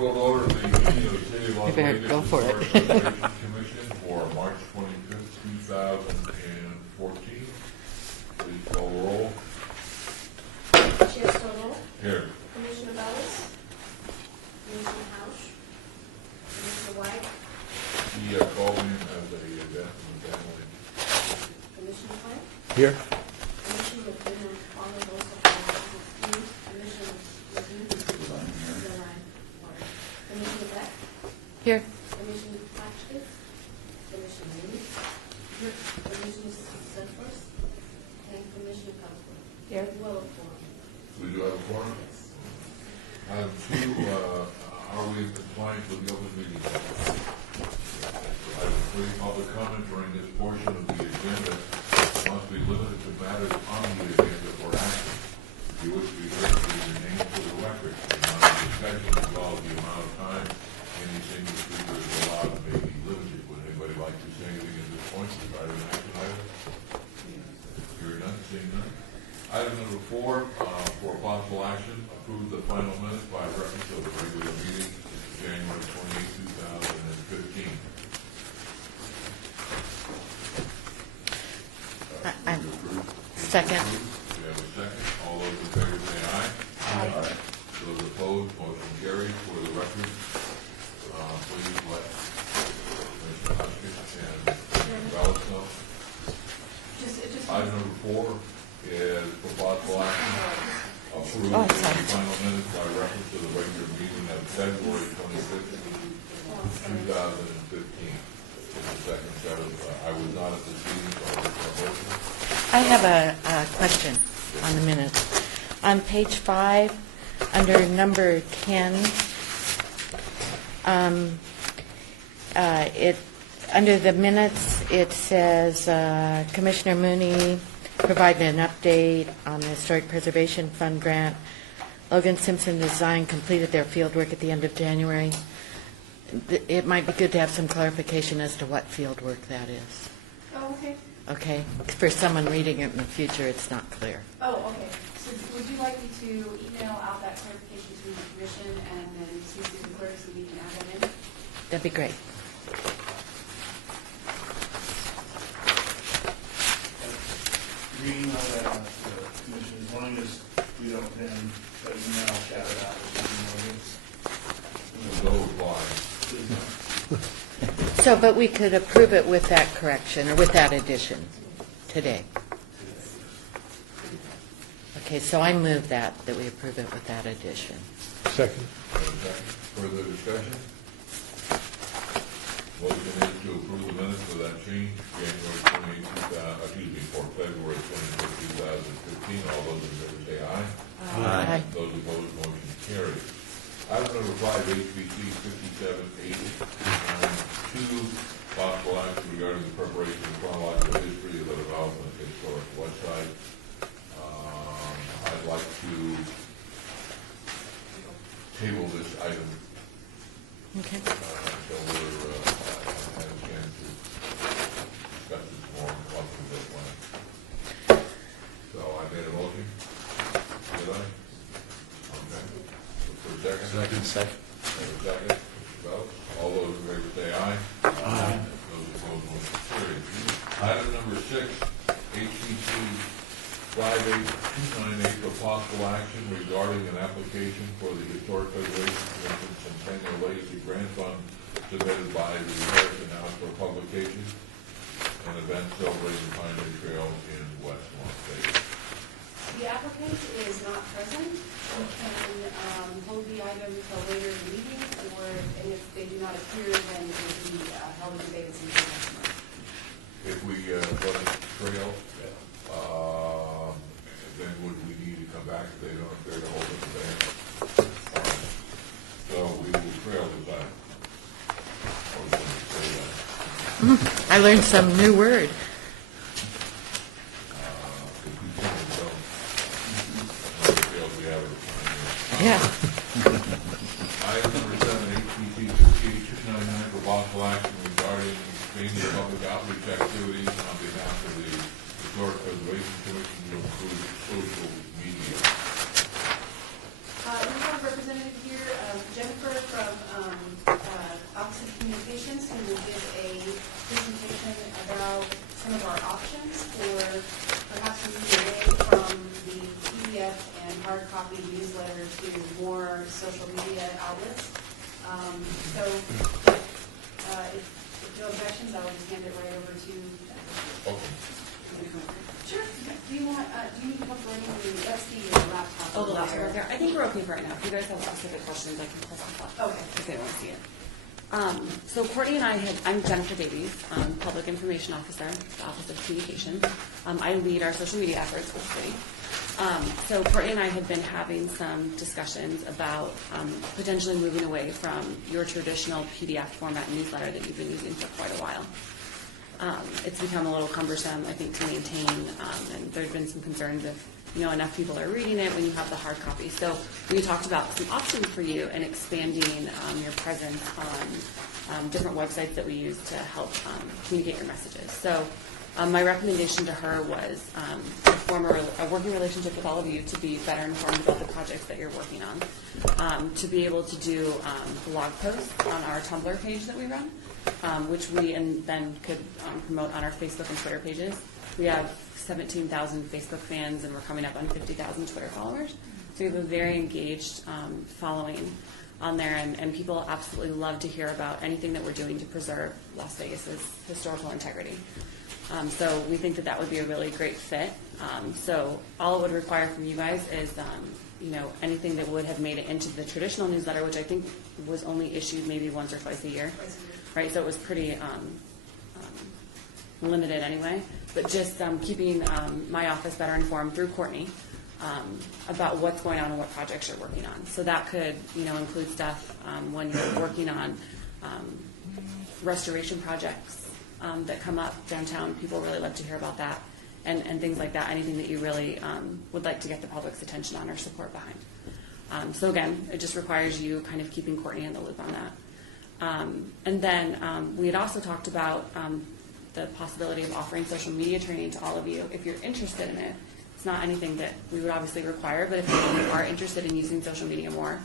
call order the meeting of the City of Las You better Vegas go for it. Historic Preservation Commission for March 25th, 2014. Please call roll. Chair Stoll, Here. Commissioner Bellis, Commissioner Housh, Commissioner White, He called in as a death in the family. Commissioner White, Here. Commissioner McKenna, all of those are excused, Commissioner McGee, Commissioner Beck, Here. Commissioner Hotchkiss, Commissioner Lee, Commissioner Sanford, and Commissioner Cosgrove. Here. Well, four. We do have a quorum. Item 2, are we in compliance with the open meeting law? Item 3, public comment during this portion of the agenda must be limited to matters on the agenda for action. If you wish to be heard, please remain for the record. The amount of discussion as well as the amount of time any single speaker is allowed may be limited. Would anybody like to say anything at this point regarding an action item? Hearing none, seeing none. Item number 4, for possible action, approve the final minutes by reference to the regular meeting, January 28, 2015. Second. We have a second. All those in favor say aye. Aye. Those opposed, motion carries. For the record, please let Commissioner Hutchins and Commissioner Bellis know. Item number 4 is for possible action, approve the final minutes by reference to the regular meeting of February 25th, 2015. The second set of, I was not at this meeting, so I'll refer motion. I have a question on the minutes. On page 5, under number 10, under the minutes, it says Commissioner Mooney provided an update on the Historic Preservation Fund grant. Logan Simpson Design completed their field work at the end of January. It might be good to have some clarification as to what field work that is. Oh, okay. Okay? For someone reading it in the future, it's not clear. Oh, okay. So would you like me to email out that clarification to the commission and then CC the clerk so we can add that in? That'd be great. Reading all that out to the commission, as long as we don't then let you now shout it out. No reply. So, but we could approve it with that correction, or with that addition, today. Okay, so I move that we approve it with that addition. Second. Further discussion? Motion is to approve the minutes with that change, January 28, for February 25, 2015. All those in favor say aye. Aye. Those opposed, motion carries. Item number 5, HBC 5780, 2, possible action regarding the preparation of chronological history of the development of the historic west side. I'd like to table this item Okay. until we're had a chance to discuss this more and come up with this one. So I made a motion. Did I? Okay. For a second? Second. Second. Well, all those in favor say aye. Aye. Those opposed, motion carries. Item number 6, HCC 58298 for possible action regarding an application for the Historic Preservation Commission Centennial Legacy Grant Fund submitted by the Harrison House for publication, an event celebrating the Pioneer Trail in West Las Vegas. The applicant is not present. We can hold the item until later in the meeting, and if they do not appear, then it will be held in vacancy until next month. If we run a trail, then would we need to come back if they don't appear to hold it today? So we will trail this item. Or we can say that. I learned some new word. If we can, so. Trails we have it. Yeah. Item number 7, HPC 58299 for possible action regarding expanding public outreach activities on behalf of the Historic Preservation Commission to include social media. We have a representative here, Jennifer from social media outlets. So if no objections, I will just hand it right over to. Okay. Sure. Do you need help running that's the laptop? Oh, the laptop right there. I think we're okay for right now. If you guys have specific questions, I can press the button. Okay. If they want to see it. So Courtney and I'm Jennifer Davies, Public Information Officer, the Office of Communications. I lead our social media efforts with the city. So Courtney and I had been having some discussions about potentially moving away from your traditional PDF format newsletter that you've been using for quite a while. It's become a little cumbersome, I think, to maintain, and there's been some concerns if enough people are reading it when you have the hard copy. So we talked about some options for you and expanding your presence on different websites that we use to help communicate your messages. So my recommendation to her was to form a working relationship with all of you to be better informed about the projects that you're working on, to be able to do blog posts on our Tumblr page that we run, which we then could promote on our Facebook and Twitter pages. We have 17,000 Facebook fans, and we're coming up on 50,000 Twitter followers. So we have a very engaged following on there, and people absolutely love to hear about anything that we're doing to preserve Las Vegas's historical integrity. So we think that would be a really great fit. So all it would require from you guys is, anything that would have made it into the traditional newsletter, which I think was only issued maybe once or twice a year, right? So it was pretty limited anyway. But just keeping my office better informed through Courtney about what's going on and what projects you're working on. So that could, include stuff when you're working on restoration projects that come up downtown. People really love to hear about that, and things like that. Anything that you really would like to get the public's attention on or support behind. So again, it just requires you kind of keeping Courtney in the loop on that. And then we had also talked about the possibility of offering social media training to all of you if you're interested in it. It's not anything that we would obviously require, but if you are interested in using social media more,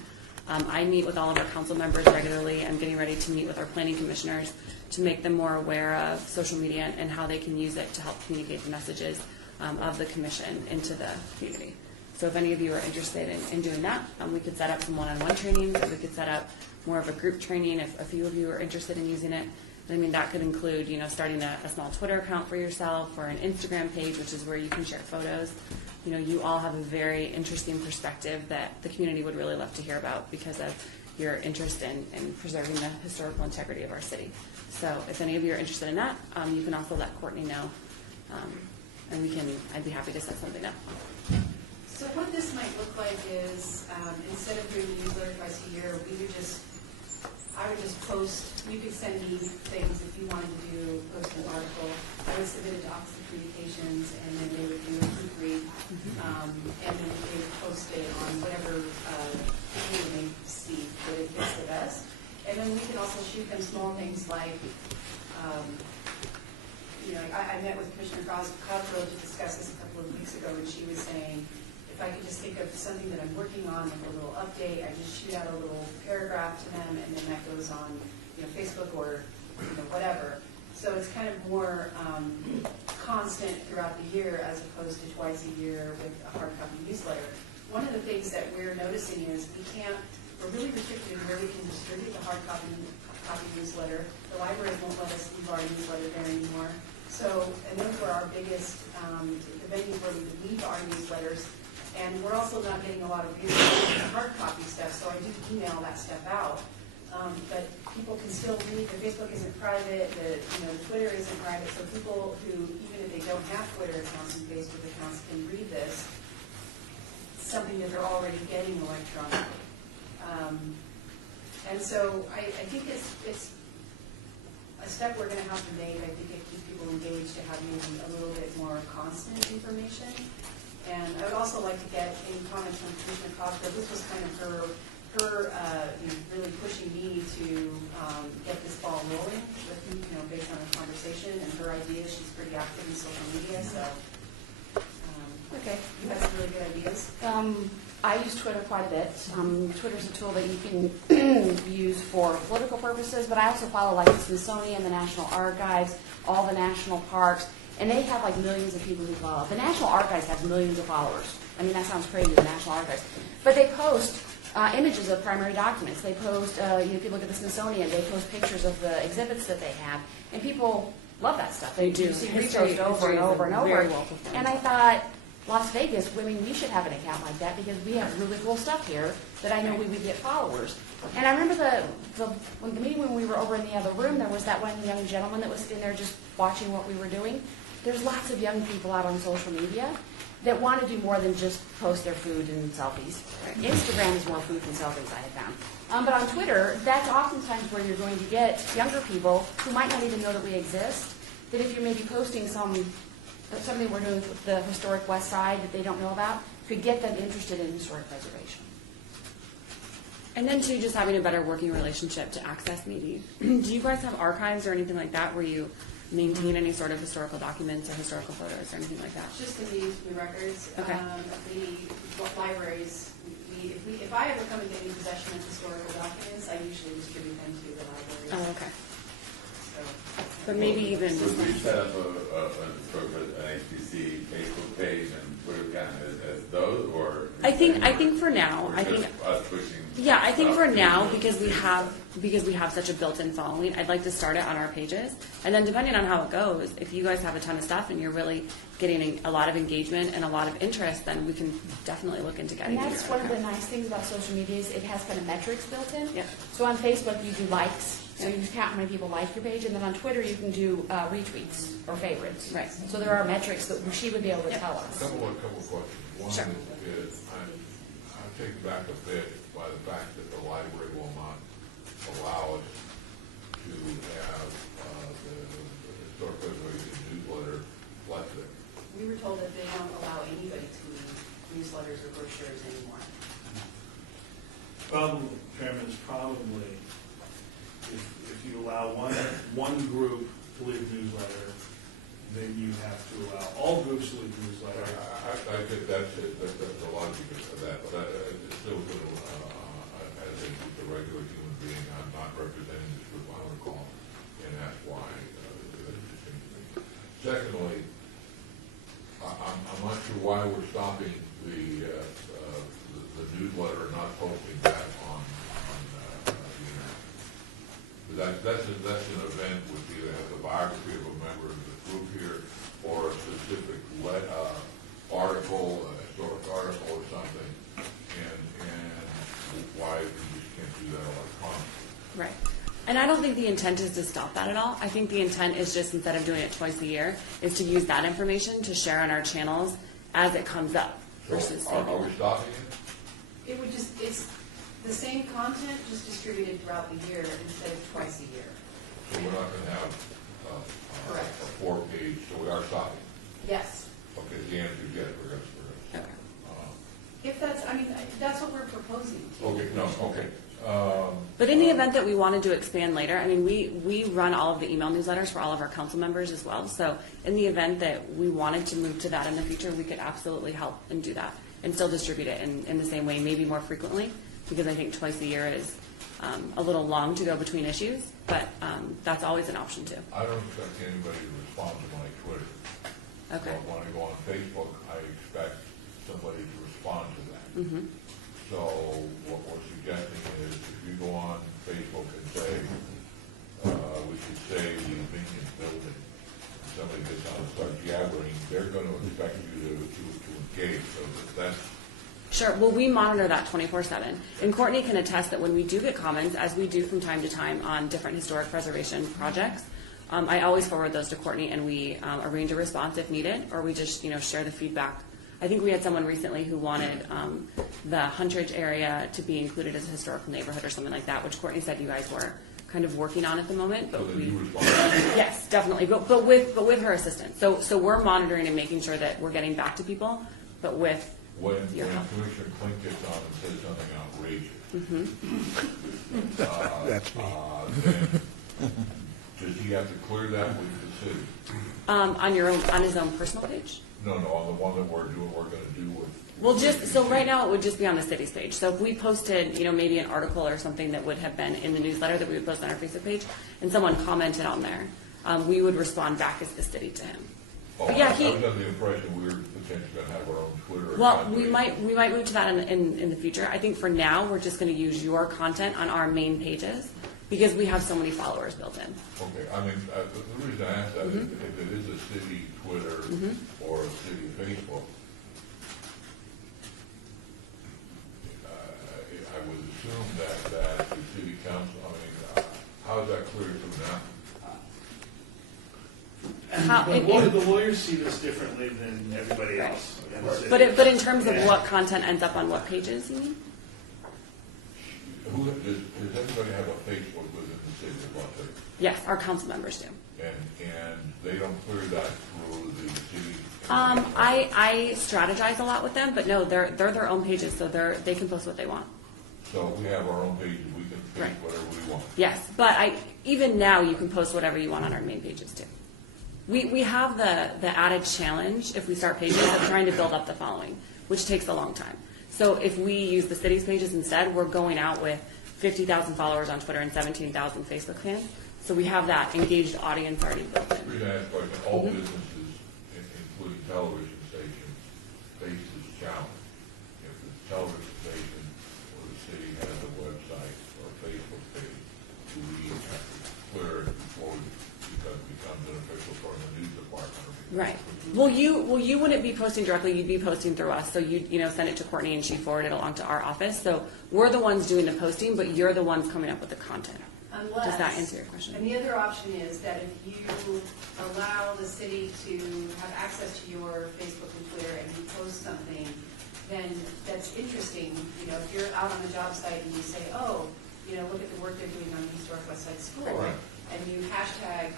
I meet with all of our council members regularly. I'm getting ready to meet with our planning commissioners to make them more aware of social media and how they can use it to help communicate the messages of the commission into the community. So if any of you are interested in doing that, we could set up some one-on-one trainings, or we could set up more of a group training if a few of you are interested in using it. I mean, that could include, starting a small Twitter account for yourself, or an Instagram page, which is where you can share photos. You all have a very interesting perspective that the community would really love to hear about because of your interest in preserving the historical integrity of our city. So if any of you are interested in that, you can also let Courtney know, and I'd be happy to set something up. So what this might look like is, instead of doing the newsletter twice a year, I would just post. You could send me things if you wanted to post an article. I would submit it to Office of Communications, and then they would do a proofread, and then they would post it on whatever medium they see that it fits the best. And then we can also shoot them small things like, I met with Commissioner Cosgrove to discuss this a couple of weeks ago, and she was saying, if I could just think of something that I'm working on, like a little update, I just shoot out a little paragraph to them, and then that goes on, Facebook or whatever. So it's kind of more constant throughout the year as opposed to twice a year with a hard copy newsletter. One of the things that we're noticing is we're really restricted in where we can distribute the hard copy newsletter. The library won't let us leave our newsletter there anymore. So, and those were our biggest, the venues where we would leave our newsletters. And we're also not getting a lot of hard copy stuff, so I do email that stuff out. But people can still read. The Facebook isn't private. The Twitter isn't private. So people who, even if they don't have Twitter accounts and Facebook accounts, can read this. It's something that they're already getting electronically. And so I think it's a step we're going to have to make. I think it keeps people engaged to have maybe a little bit more constant information. And I would also like to get any comments from Commissioner Cosgrove. This was kind of her really pushing me to get this ball rolling with me, based on the conversation and her ideas. She's pretty active in social media, so Okay. you have some really good ideas. I use Twitter quite a bit. Twitter's a tool that you can use for political purposes, but I also follow like the Smithsonian, the National Archives, all the national parks, and they have like millions of people who follow. The National Archives has millions of followers. I mean, that sounds crazy, the National Archives. But they post images of primary documents. They post, if you look at the Smithsonian, they post pictures of the exhibits that they have, and people love that stuff. They do. You see History- repost over history and is over and over. very well performed. And I thought, Las Vegas, I mean, we should have an account like that because we have really cool stuff here that I know we would get followers. And I remember when the meeting when we were over in the other room, there was that one young gentleman that was sitting there just watching what we were doing. There's lots of young people out on social media that want to do more than just post their food and selfies. Instagram is more food than selfies, I have found. But on Twitter, that's oftentimes where you're going to get younger people who might not even know that we exist, that if you're maybe posting something we're doing with the historic West Side that they don't know about, could get them interested in historic preservation. And then too, just having a better working relationship to access maybe. Do you guys have archives or anything like that where you maintain any sort of historical documents or historical photos or anything like that? Just in the records, Okay. the libraries, if I ever come into any possession of historical documents, I usually distribute them to the libraries. Oh, okay. So, But maybe even Would just we set up an HPC Facebook page and put it kind of as those, or? I think for now, Or I just think us pushing yeah, I think stuff for to now the- because we have such a built-in following, I'd like to start it on our pages, and then depending on how it goes, if you guys have a ton of stuff and you're really getting a lot of engagement and a lot of interest, then we can definitely look into getting. And it that's here. one of the nice things about social media is it has kind of metrics built in. Yep. So on Facebook, you do likes, so you count how many people like your page, and then on Twitter, you can do retweets or favorites. Right. So there are metrics that she would be able to Yep. tell us. Couple of questions. One Sure. is, I'm taken back a bit by the fact that the library will not allow us to have the historic preservation newsletter left there. we were told that they don't allow anybody to read newsletters or brochures anymore. Problem, Chairman, is probably if you allow one group to leave a newsletter, then you have to allow all groups to leave a newsletter. I think that's it, that's the logic of that, but it's still going to, as a regular human being, I'm not representing this group, I recall, and that's why it seems to me. Secondly, I'm not sure why we're stopping the newsletter, not posting that on the internet. That's an event which either has a biography of a member of the group here, or a specific article, a historic article or something, and why we just can't do that electronically. Right. And I don't think the intent is to stop that at all. I think the intent is just, instead of doing it twice a year, is to use that information to share on our channels as it comes up versus So are we stopping it? It would it's the same content, just distributed throughout the year instead of twice a year. So we're not going to have Correct. a 4-page, so we are stopping. Yes. Okay, the answer is yes, we're going to. Okay. If that's what we're proposing. Okay, no, okay. But in the event that we wanted to expand later, I mean, we run all of the email newsletters for all of our council members as well. So in the event that we wanted to move to that in the future, we could absolutely help and do that and still distribute it in the same way, maybe more frequently, because I think twice a year is a little long to go between issues, but that's always an option too. I don't expect anybody to respond to my Twitter. Okay. So when I go on Facebook, I expect somebody to respond to that. Mm-hmm. So what we're suggesting is if you go on Facebook and say, we should say the Dominion building, and somebody gets on and starts yabbering, they're going to expect you to engage. So that's, Sure. Well, we monitor that 24/7. And Courtney can attest that when we do get comments, as we do from time to time on different historic preservation projects, I always forward those to Courtney, and we arrange a response if needed, or we just share the feedback. I think we had someone recently who wanted the Huntridge area to be included as a historical neighborhood or something like that, which Courtney said you guys were kind of working on at the moment. so But then we, you respond. yes, definitely. But with her assistance. So we're monitoring and making sure that we're getting back to people, but with When your help. Commissioner Klink gets on and says something outrageous, That's me. then does he have to clear that with the city? On his own personal page. No, on the one that we're going to do with. Well, so right now it would just be on the city's page. So if we posted, maybe an article or something that would have been in the newsletter that we would post on our Facebook page, and someone commented on there, we would respond back as the city to him. Oh, But yeah, I he- was under the impression we were potentially gonna have our own Twitter. Well, account. we might move to that in the future. I think for now, we're just going to use your content on our main pages because we have so many followers built in. Okay, I mean, the reason I ask that is if it is a city Twitter or a city Facebook, I would assume that the city council, I mean, how is that clear to them? The lawyers see this differently than everybody else. in the city. But in terms of Yeah. what content ends up on what pages, you mean? Does anybody have a Facebook within the city of Las Vegas? Yes, our council members do. And they don't clear that through the city? I strategize a lot with them, but no, they're their own pages, so they can post what they want. So we have our own pages, we can Right. post whatever we want. Yes, but even now you can post whatever you want on our main pages too. We have the added challenge if we start pages of trying to build up the following, which takes a long time. So if we use the city's pages instead, we're going out with 50,000 followers on Twitter and 17,000 Facebook fans. So we have that engaged audience already built in. The reason I ask, like, all businesses, including television stations, face this challenge. If the television station or the city has a website or a Facebook page, do we have to clear it before it becomes an official part of the news department? Right. Well, you wouldn't be posting directly. You'd be posting through us. So you'd send it to Courtney and she forwarded it along to our office. So we're the ones doing the posting, but you're the ones coming up with the content. Unless. Does that answer your question? And the other option is that if you allow the city to have access to your Facebook and Twitter and you post something, then that's interesting. You know, if you're out on a job site and you say, oh, look at the work they're doing on the Historic West Side School, Right. and you hashtag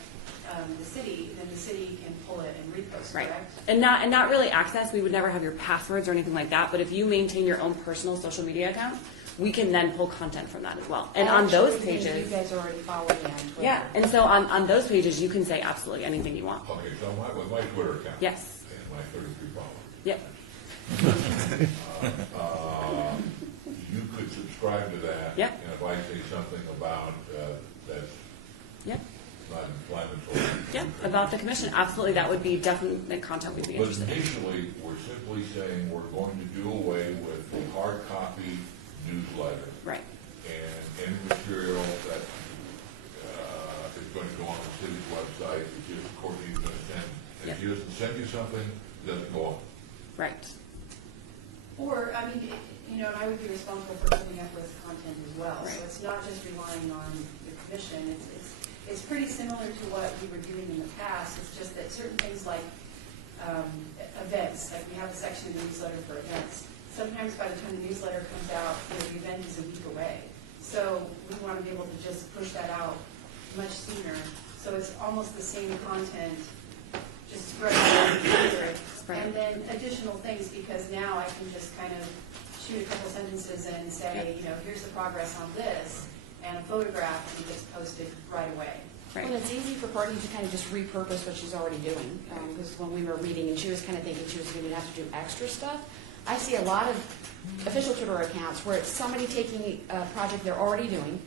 the city, then the city can pull it and repost, Right. correct? And not really access. We would never have your passwords or anything like that. But if you maintain your own personal social media account, we can then pull content from that as well. And on those Actually, pages, you guys already follow me on Twitter. yeah. And so on those pages, you can say absolutely anything you want. Okay, so with my Twitter account. Yes. And my 33 followers. Yep. You could subscribe to that. Yeah. And if I say something about, that's Yep. not inflammatory. Yep. About the commission, absolutely. That would be definite content we'd be But interested in. initially, we're simply saying we're going to do away with the hard copy newsletter. Right. And any material that is going to go on the city's website, it's just Courtney's going to send. And if she doesn't send you something, it doesn't go on. Right. Or, I mean, and I would be responsible for coming up with content as well. Right. So it's not just relying on the commission. It's pretty similar to what we were doing in the past. It's just that certain things like events, like we have a section in the newsletter for events. Sometimes by the time the newsletter comes out, the event is a week away. So we want to be able to just push that out much sooner. So it's almost the same content, just spread out further. Right. And then additional things, because now I can just kind of shoot a couple sentences and say, here's the progress on this, and a photograph, and it gets posted right away. Right. Well, it's easy for Courtney to kind of just repurpose what she's already doing. Because when we were reading, and she was kind of thinking she was going to have to do extra stuff. I see a lot of official Twitter accounts where it's somebody taking a project they're already doing,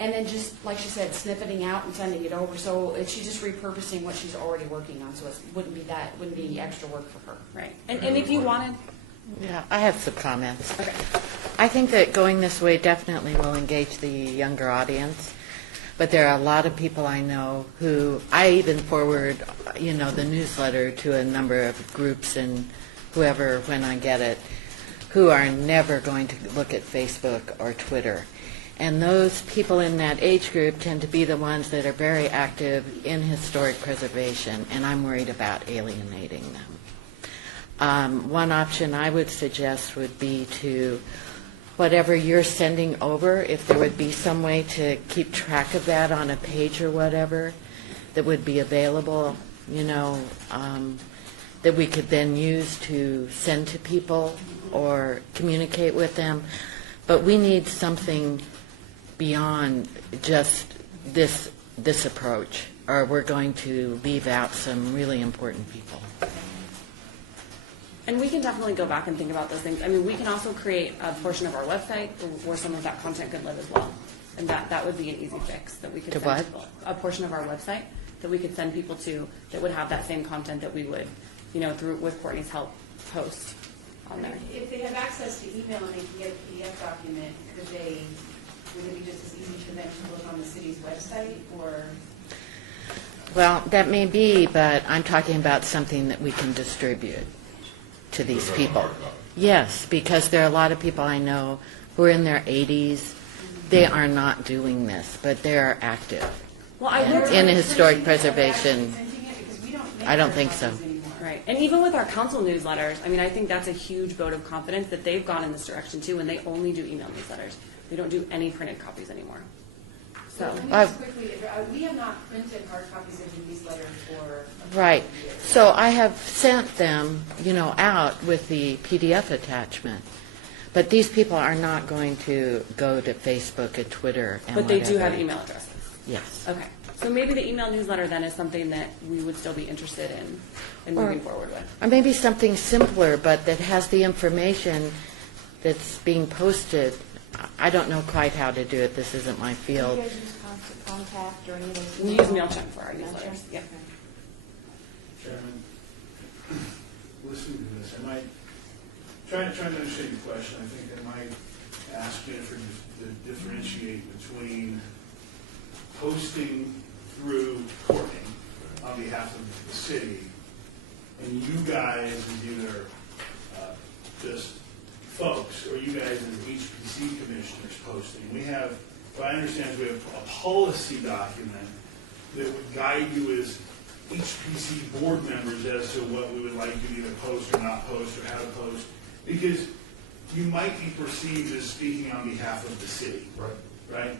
and then just, like she said, snippeting out and sending it over. So she's just repurposing what she's already working on. So it wouldn't be extra work for her. Right. And if you wanted, Yeah, I have some comments. okay. I think that going this way definitely will engage the younger audience. But there are a lot of people I know who, I even forward, the newsletter to a number of groups and whoever, when I get it, who are never going to look at Facebook or Twitter. And those people in that age group tend to be the ones that are very active in historic preservation, and I'm worried about alienating them. One option I would suggest would be to, whatever you're sending over, if there would be some way to keep track of that on a page or whatever that would be available, that we could then use to send to people or communicate with them. But we need something beyond just this approach, or we're going to leave out some really important people. And we can definitely go back and think about those things. I mean, we can also create a portion of our website where some of that content could live as well. And that would be an easy fix that we could To send what? people. A portion of our website that we could send people to that would have that same content that we would, through with Courtney's help, post on there. If they have access to email and they can get a PDF document, would it be just as easy for them to look on the city's website, or? Well, that may be, but I'm talking about something that we can distribute to these Put it on people. hard copy. Yes, because there are a lot of people I know who are in their 80s. They are not doing this, but they're active. Well, I And would in historic preservation, I don't think so. Right, and even with our council newsletters, I mean, I think that's a huge vote of confidence that they've gone in this direction too, and they only do email newsletters. They don't do any printed copies anymore. So, Let me just quickly, we have not printed hard copies of the newsletter for. Right. So I have sent them, out with the PDF attachment. But these people are not going to go to Facebook and Twitter and but they do whatever. have email addresses. Yes. Okay, so maybe the email newsletter then is something that we would still be interested in moving forward with. Or maybe something simpler, but that has the information that's being posted. I don't know quite how to do it. This isn't my Do field. you guys use Constant Contact or any of those? We use MailChimp for our newsletters. Yep. Chairman, listening to this, I might, trying to understand your question, I think I might ask Jennifer to differentiate between posting through Courtney on behalf of the city and you guys as either just folks or you guys as HPC commissioners posting. We have, what I understand is we have a policy document that would guide you as HPC board members as to what we would like you to either post or not post or how to post, because you might be perceived as speaking on behalf of the city. Right?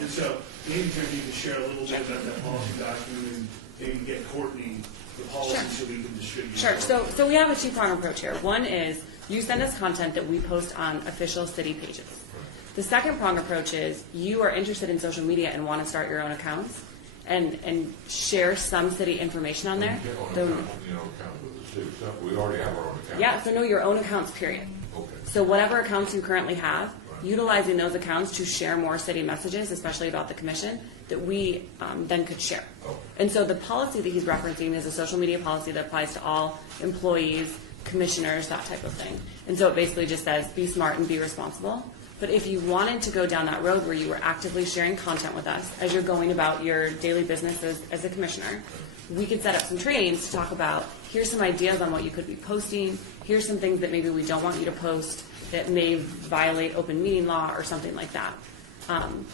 And so maybe Karen, you can share a little bit about that policy document and maybe get Courtney the policy Sure. so we can distribute. Sure. So we have a two-pronged approach here. One is you send us content that we post on official city pages. The second prong approach is you are interested in social media and want to start your own accounts and share some city information on there. Account with the city stuff. We already have our own account. Yeah, so no, your own accounts, period. Okay. So whatever accounts you currently have, utilizing those accounts to share more city messages, especially about the commission, that we then could share. Oh. And so the policy that he's referencing is a social media policy that applies to all employees, commissioners, that type of thing. And so it basically just says, be smart and be responsible. But if you wanted to go down that road where you were actively sharing content with us as you're going about your daily business as a commissioner, we could set up some trainings to talk about, here's some ideas on what you could be posting, here's some things that maybe we don't want you to post that may violate open meeting law or something like that.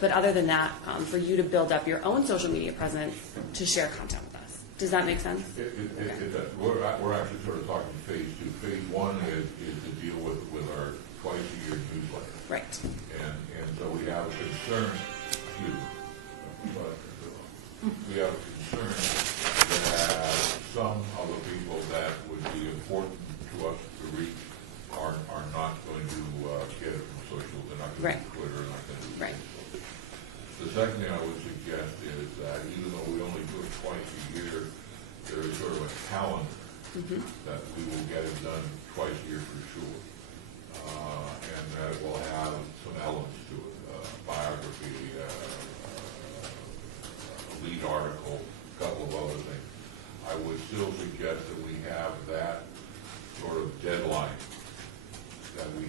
But other than that, for you to build up your own social media presence to share content with us. Does that make sense? It does. We're actually sort of talking phase two. Phase one is to deal with our twice-a-year newsletter. Right. And so we have a concern, we have a concern that some of the people that would be important to us to reach are not going to get it from social, they're not going to do Twitter, they're not going to do Facebook. The second thing I would suggest is that even though we only do it twice a year, there is sort of a calendar that we will get it done twice a year for sure. And that will have some elements to it, biography, a lead article, a couple of other things. I would still suggest that we have that sort of deadline, that we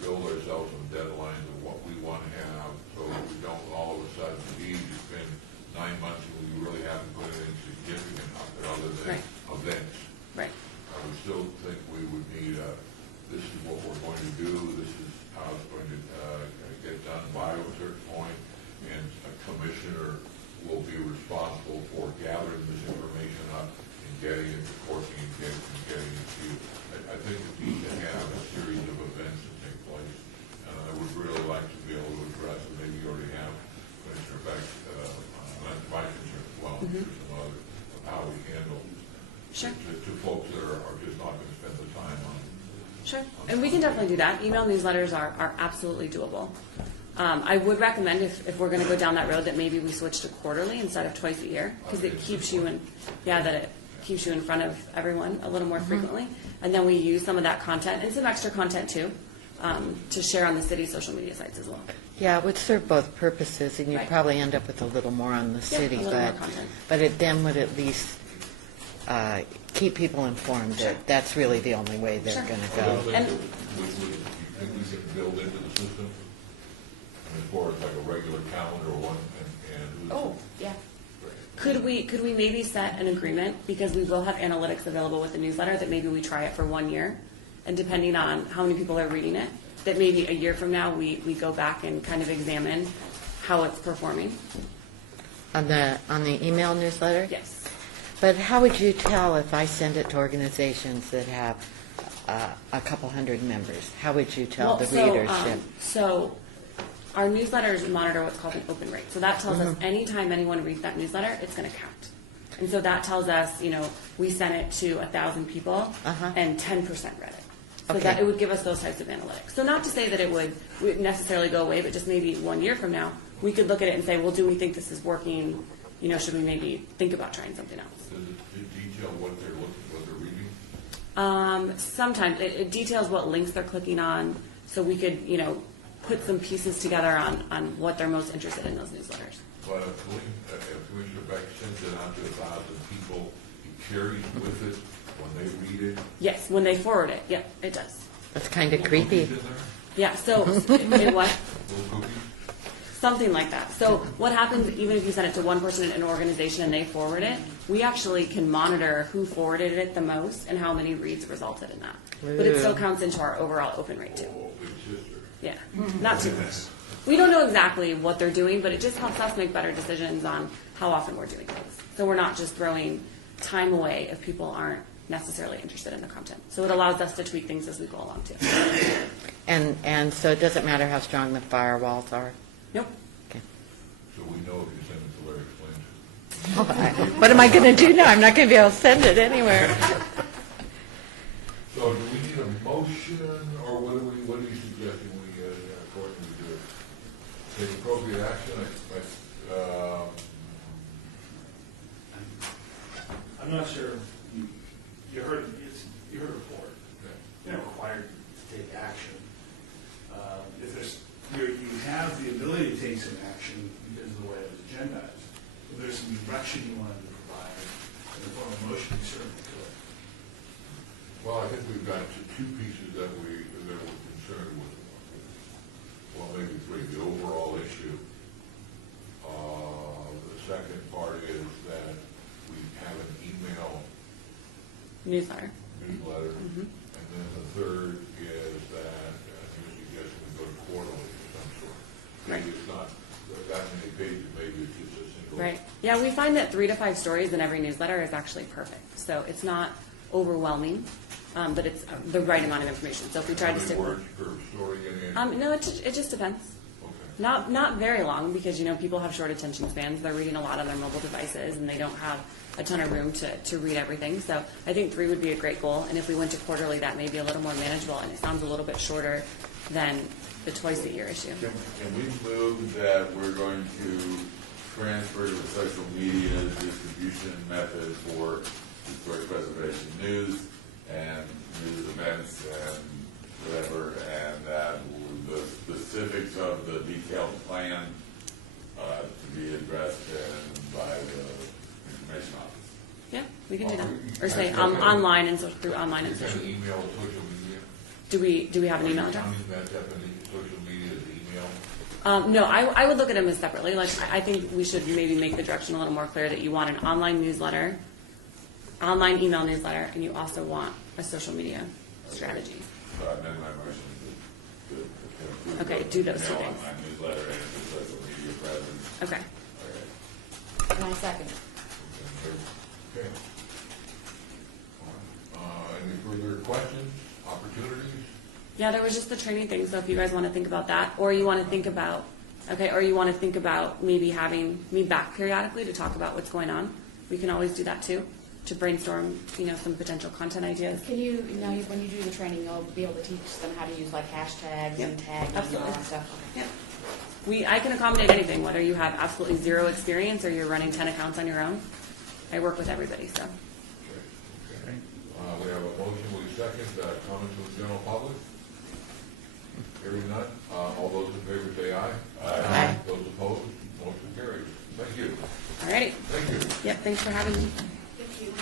build ourselves some deadlines of what we want to have, so that we don't all of a sudden, it's been 9 months and we really haven't put anything significant up there other than events. Right. I would still think we would need this is what we're going to do, this is how it's going to get done by a certain point, and a commissioner will be responsible for gathering this information up and getting it to Courtney and getting it to you. I think we need to have a series of events that take place, and I would really like to be able to address, and maybe you already have, Commissioner Beck, that's my concern as well, and some others, of how we handle to folks that are just not going to spend the time on. Sure, and we can definitely do that. Email newsletters are absolutely doable. I would recommend if we're going to go down that road that maybe we switch to quarterly instead of twice a year, because it keeps you in, it keeps you in front of everyone a little more frequently. And then we use some of that content and some extra content too to share on the city's social media sites as well. Yeah, it would serve both purposes, and you'd Right. probably end up with a little more on the Yeah, city, a little more content. but it then would at least keep people informed that that's really the only way they're Sure. going to I don't go. think And- that you think we can build into the system? As far as like a regular calendar one and. Oh, yeah. Could we maybe set an agreement, because we will have analytics available with the newsletter, that maybe we try it for 1 year, and depending on how many people are reading it, that maybe a year from now, we go back and kind of examine how it's performing? On the email newsletter? Yes. But how would you tell if I send it to organizations that have a couple hundred members? How would you tell the readership? So our newsletters monitor what's called an open rate. So that tells us Mm-hmm. anytime anyone reads that newsletter, it's going to count. And so that tells us, we sent it to 1,000 people Uh-huh. and 10% read it. So Okay. that it would give us those types of analytics. So not to say that it would necessarily go away, but just maybe 1 year from now, we could look at it and say, well, do we think this is working? Should we maybe think about trying something else? Does it detail what they're looking, what they're reading? Sometimes it details what links they're clicking on, so we could, put some pieces together on what they're most interested in those newsletters. But if Commissioner Beck sends it out to 1,000 people, he carries with it when they read it. Yes, when they forward it, yep, it does. That's kind of Little creepy. cookies in there? Yeah, so, in what? Little cookies? Something like that. So what happens, even if you send it to one person in an organization and they forward it, we actually can monitor who forwarded it the most and how many reads resulted in that. But it still counts into our overall open rate too. Oh, big sister. Yeah, not too much. We don't know exactly what they're doing, but it just helps us make better decisions on how often we're doing things. So we're not just throwing time away if people aren't necessarily interested in the content. So it allows us to tweak things as we go along too. And so it doesn't matter how strong the firewalls are? Nope. Okay. So we know if you send it to Larry Flint. What am I going to do now? I'm not going to be able to send it anywhere. So do we need a motion, or what are you suggesting according to do it? Take appropriate action, I'm not sure, you heard a report. You're not required to take action. If you have the ability to take some action because of the way it was agendized. If there's some direction you wanted to provide in the form of motion, you certainly could. well, I think we've got two pieces that we're concerned with. Well, maybe three, the overall issue. The second part is that we have an email Newsletter. newsletter. And then the third is that, you're suggesting we go to quarterly of some sort. Right. Maybe it's not that many pages, maybe it's just a single. Right. Yeah, we find that 3 to 5 stories in every newsletter is actually perfect. So it's not overwhelming, but it's the right amount of information. So if we try How to many stick words per story in? no, it just depends. Okay. Not very long, because people have short attention spans. They're reading a lot on their mobile devices, and they don't have a ton of room to read everything. So I think 3 would be a great goal. And if we went to quarterly, that may be a little more manageable, and it sounds a little bit shorter than the twice a year issue. Can we move that we're going to transfer to the social media distribution method for historic preservation news and news events and whatever, and that the specifics of the detailed plan to be addressed by the information office? Yeah, we can do that. Oh, Or say okay. online and through online and You social. can email or social media. Do we have an email address? Counting that definitely social media as email. No, I would look at them as separately. Like, I think we should maybe make the direction a little more clear that you want an online newsletter, online email newsletter, and you also want a social media strategy. So I amend my motion to include Okay, both do those two email, things. online newsletter, and the social media presence. Okay. Okay. And I second. Okay. Any further questions, opportunities? Yeah, there was just the training thing, so if you guys want to think about that, or you want to think about, maybe having me back periodically to talk about what's going on, we can always do that too, to brainstorm, some potential content ideas. Can you, when you do the training, you'll be able to teach them how to use like hashtags Yep, and tags and all absolutely. that stuff? Yeah. I can accommodate anything, whether you have absolutely zero experience or you're running 10 accounts on your own. I work with everybody, so. Okay. We have a motion, we second, comments from the general public? Hearing none, all those in favor say aye. Aye. Those opposed, motion carries. Thank you. All right. Thank you. Yep, thanks for having me. Thank you.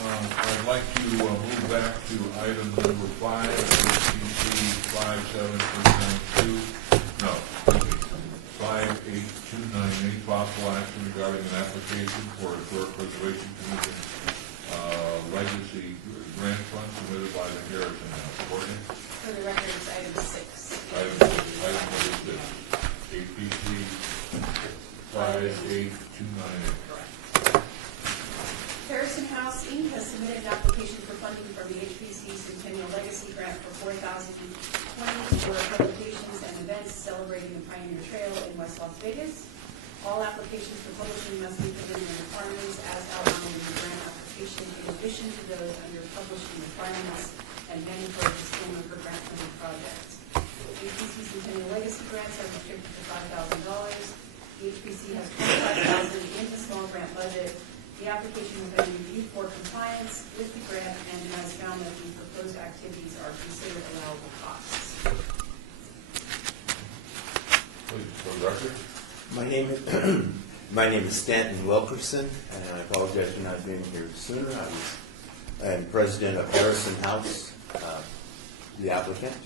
I'd like to move back to item number 5, HPC 57292. No, 58298, possible action regarding an application for a Historic Preservation Commission legacy grant fund submitted by the Harrison House. Courtney? For the record, it's item 6. Item number 6, HPC 58298. Correct. Harrison House, Inc. has submitted an application for funding from the HPC Centennial Legacy Grant for $4,020 for publications and events celebrating the Pioneer Trail in West Las Vegas. All applications for publishing must meet the minimum requirements as outlined in the grant application, in addition to those under publishing requirements and mandatory disclaimer for grant funding projects. HPC Centennial Legacy grants are restricted to $5,000. The HPC has $25,000 in the small grant budget. The application has been reviewed for compliance with the grant and has found that the proposed activities are considered allowable costs. Please, for the record. My name is Stanton Wilkerson, and I apologize for not being here sooner. I'm president of Harrison House, the applicant,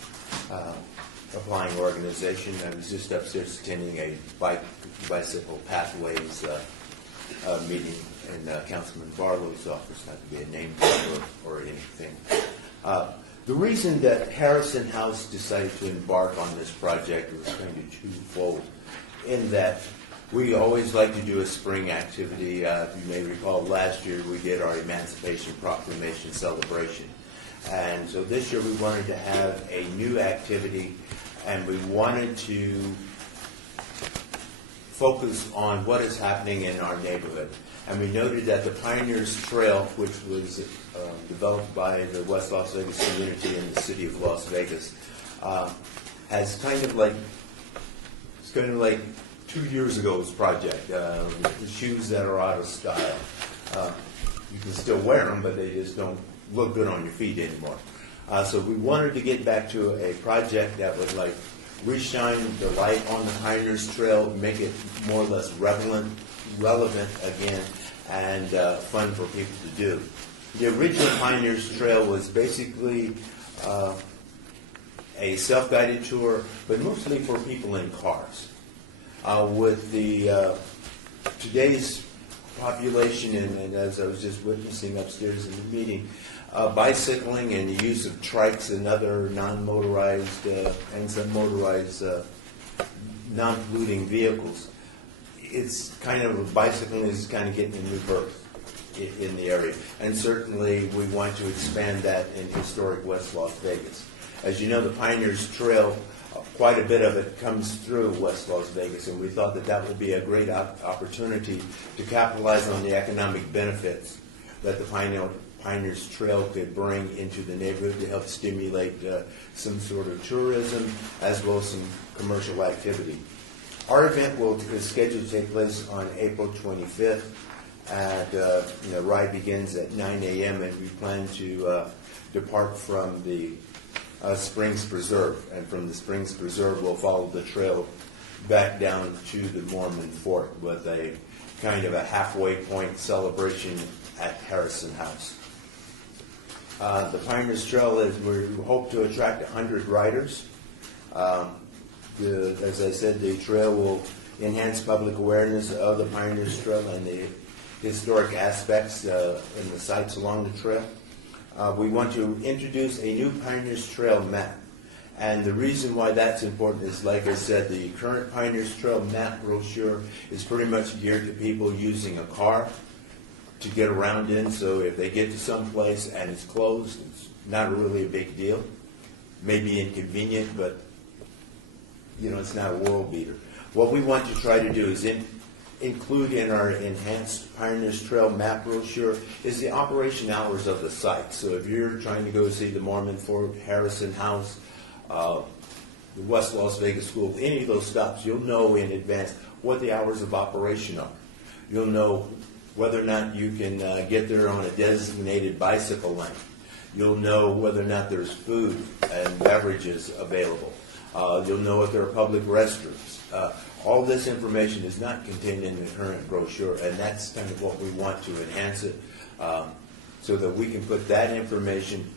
applying organization. I was just upstairs attending a bicycle pathways meeting in Councilman Barlow's office, not to be a name or anything. The reason that Harrison House decided to embark on this project was kind of twofold, in that we always like to do a spring activity. You may recall last year we did our Emancipation Proclamation celebration. And so this year we wanted to have a new activity, and we wanted to focus on what is happening in our neighborhood. And we noted that the Pioneers Trail, which was developed by the West Las Vegas community in the city of Las Vegas, has kind of like 2 years ago's project. The shoes that are out of style. You can still wear them, but they just don't look good on your feet anymore. So we wanted to get back to a project that would like reshine the light on the Pioneers Trail, make it more or less relevant again, and fun for people to do. The original Pioneers Trail was basically a self-guided tour, but mostly for people in cars. With the today's population, and as I was just witnessing upstairs in the meeting, bicycling and the use of trikes and other non-motorized and some motorized non-polluting vehicles, it's kind of bicycling is kind of getting a new birth in the area, and certainly we want to expand that in historic West Las Vegas. As you know, the Pioneers Trail, quite a bit of it comes through West Las Vegas, and we thought that that would be a great opportunity to capitalize on the economic benefits that the Pioneers Trail could bring into the neighborhood to help stimulate some sort of tourism as well as some commercial activity. Our event is scheduled to take place on April 25th, and the ride begins at 9 a.m. and we plan to depart from the Springs Preserve, and from the Springs Preserve we'll follow the trail back down to the Mormon Fort with a kind of a halfway point celebration at Harrison House. The Pioneers Trail we hope to attract 100 riders. As I said, the trail will enhance public awareness of the Pioneers Trail and the historic aspects and the sites along the trail. We want to introduce a new Pioneers Trail map. And the reason why that's important is, like I said, the current Pioneers Trail map brochure is pretty much geared to people using a car to get around in. So if they get to some place and it's closed, it's not really a big deal. Maybe inconvenient, but it's not a world beater. What we want to try to do is include in our enhanced Pioneers Trail map brochure is the operation hours of the site. So if you're trying to go see the Mormon Fort, Harrison House, the West Las Vegas School, any of those stops, you'll know in advance what the hours of operation are. You'll know whether or not you can get there on a designated bicycle lane. You'll know whether or not there's food and beverages available. You'll know if there are public restrooms. All this information is not contained in the current brochure, and that's kind of what we want to enhance it so that we can put that information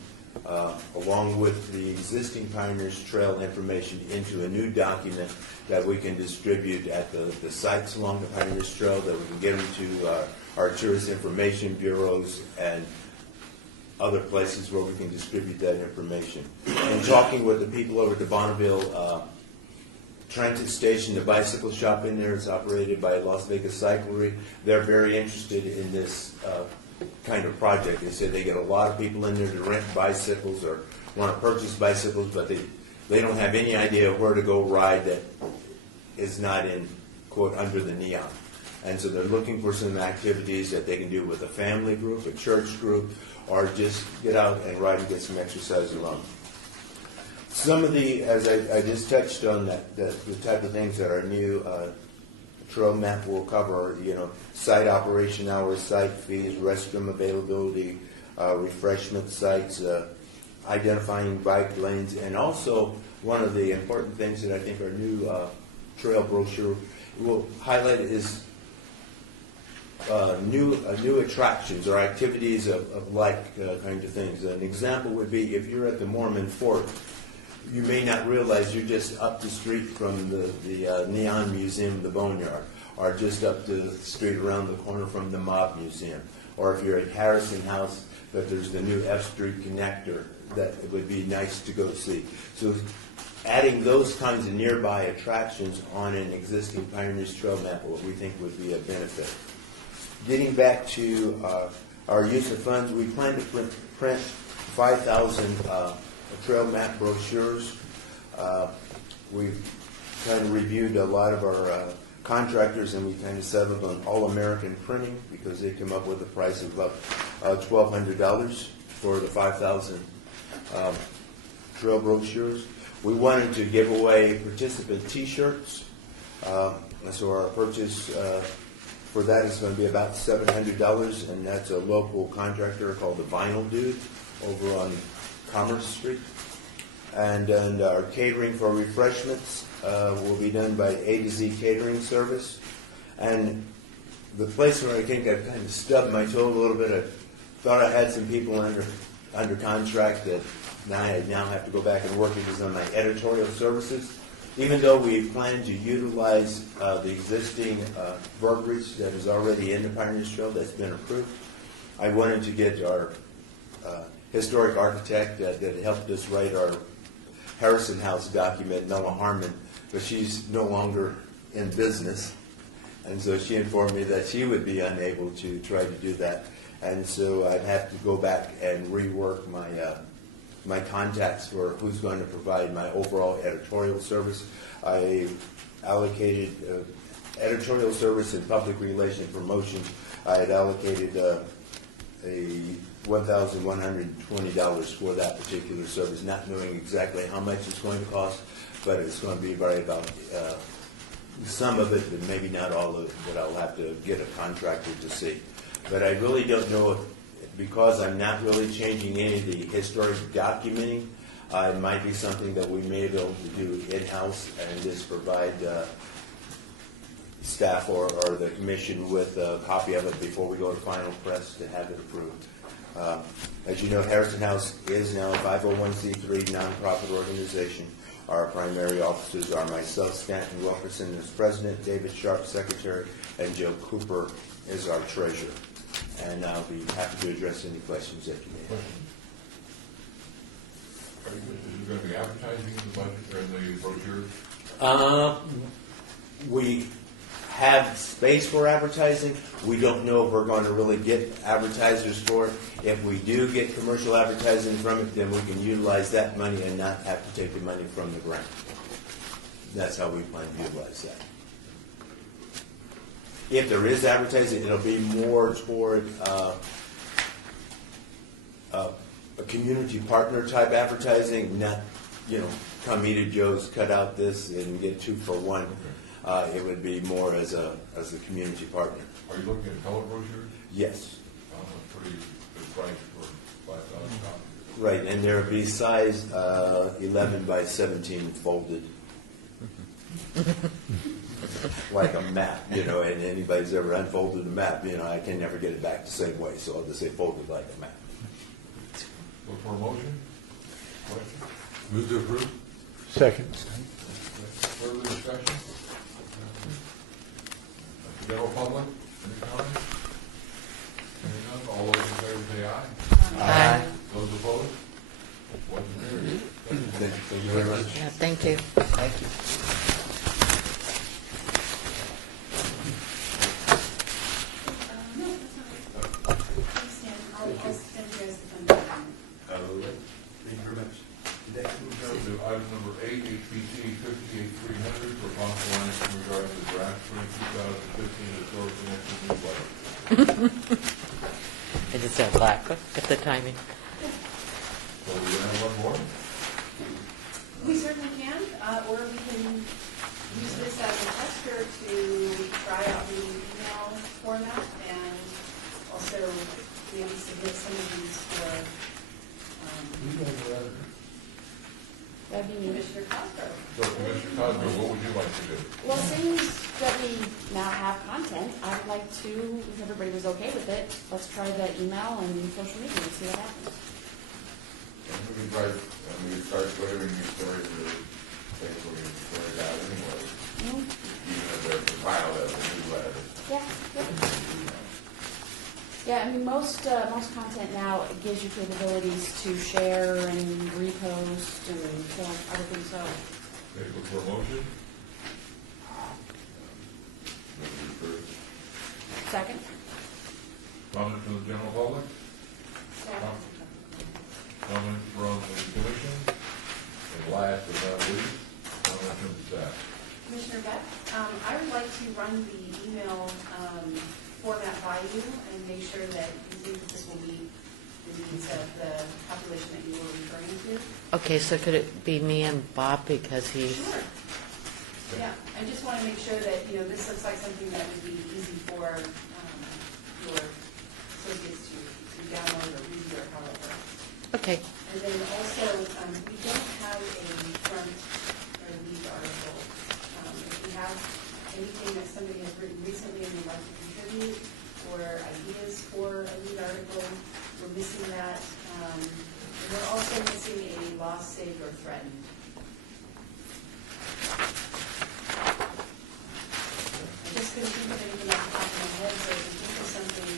along with the existing Pioneers Trail information into a new document that we can distribute at the sites along the Pioneers Trail, that we can get them to our tourist information bureaus and other places where we can distribute that information. And talking with the people over at the Bonneville Transit Station, the bicycle shop in there is operated by Las Vegas Cyclery. They're very interested in this kind of project. They said they get a lot of people in there to rent bicycles or want to purchase bicycles, but they don't have any idea where to go ride that is not in, quote, under the neon. And so they're looking for some activities that they can do with a family group, a church group, or just get out and ride and get some exercise alone. Some of the, as I just touched on, the type of things that our new trail map will cover, site operation hours, site fees, restroom availability, refreshment sites, identifying bike lanes, and also one of the important things that I think our new trail brochure will highlight is new attractions or activities of like kind of things. An example would be if you're at the Mormon Fort, you may not realize you're just up the street from the Neon Museum, the Boneyard, or just up the street around the corner from the Mob Museum. Or if you're at Harrison House, that there's the new F Street connector that it would be nice to go see. So adding those kinds of nearby attractions on an existing Pioneers Trail map, what we think would be a benefit. Getting back to our use of funds, we plan to print 5,000 trail map brochures. We've kind of reviewed a lot of our contractors, and we kind of settled on All American Printing because they come up with a price of about $1,200 for the 5,000 trail brochures. We wanted to give away participant T-shirts, so our purchase for that is going to be about $700, and that's a local contractor called the Vinyl Dude over on Commerce Street. And our catering for refreshments will be done by A to Z Catering Service. And the place where I think I've kind of stubbed my toe a little bit, I thought I had some people under contract that I now have to go back and work it is on my editorial services. Even though we plan to utilize the existing verbiage that is already in the Pioneers Trail that's been approved, I wanted to get our historic architect that helped us write our Harrison House document, Noah Harmon, but she's no longer in business. And so she informed me that she would be unable to try to do that. And so I'd have to go back and rework my contacts for who's going to provide my overall editorial service. I allocated editorial service and public relations promotion. I had allocated a $1,120 for that particular service, not knowing exactly how much it's going to cost, but it's going to be right about some of it, but maybe not all of it, that I'll have to get a contractor to see. But I really don't know if, because I'm not really changing any of the historic documenting, it might be something that we may be able to do in-house and just provide staff or the commission with a copy of it before we go to final press to have it approved. As you know, Harrison House is now a 501c3 nonprofit organization. Our primary officers are myself, Stanton Wilkerson, as president, David Sharp, secretary, and Joe Cooper is our treasurer. And I'll be happy to address any questions that you may have. Is there going to be advertising in the budget or in the brochure? We have space for advertising. We don't know if we're going to really get advertisers for it. If we do get commercial advertising from it, then we can utilize that money and not have to take the money from the grant. That's how we plan to utilize that. If there is advertising, it'll be more toward a community partner type advertising, not, come eat at Joe's, cut out this, and get 2 for 1. It would be more as a community partner. Are you looking at color brochures? Yes. Pretty good price for 5,000 copies. Right, and they'll be size 11 by 17 folded. Like a map, and anybody's ever unfolded a map, I can never get it back the same way, so I'll just say folded like a map. Look for a motion? Question? Move to approve? Second. Further discussion? General public, any comments? Hearing none, all those in favor say aye. Aye. Those opposed? Motion carries. Thank you. Thank you very much. Yeah, thank you. Thank you. No, that's not right. Please stand, I'll send you guys the fund document. Out of the way. Thank you very much. Move down to item number 8, HPC 58300 for possible action regarding the draft spring 2015 historic connection newsletter. I just said black. Look at the timing. So we're going to have one more? We certainly can, or we can use this as a tester to try out the email format and also maybe submit some of these for That'd be me. Commissioner Cosgrove. So Commissioner Cosgrove, what would you like to do? Well, since that we now have content, I'd like to, if everybody was okay with it, let's try the email and social media and see what happens. And we can try, we can start clearing these stories or basically stories out anyway, even if they're compiled as a newsletter. Yeah, good. Yeah, I mean, most content now gives you capabilities to share and repost and so I would think so. Okay, look for a motion? Move to approve. Second? Comment from the general public? Comment from the commission? And last but not least, comment from the staff. Commissioner Beck, I would like to run the email format by you and make sure that you think that this will meet the needs of the population that you were referring to. Okay, so could it be me and Bob because he's... Sure. Yeah, I just want to make sure that, this looks like something that would be easy for your associates to download or read or however. Okay. And then also, we don't have a front or lead article. If you have anything that somebody has written recently and you'd like to contribute, or ideas for a lead article, we're missing that. And we're also missing a lost, saved, or threatened. I just couldn't think of anything off the top of my head, so if you think of something,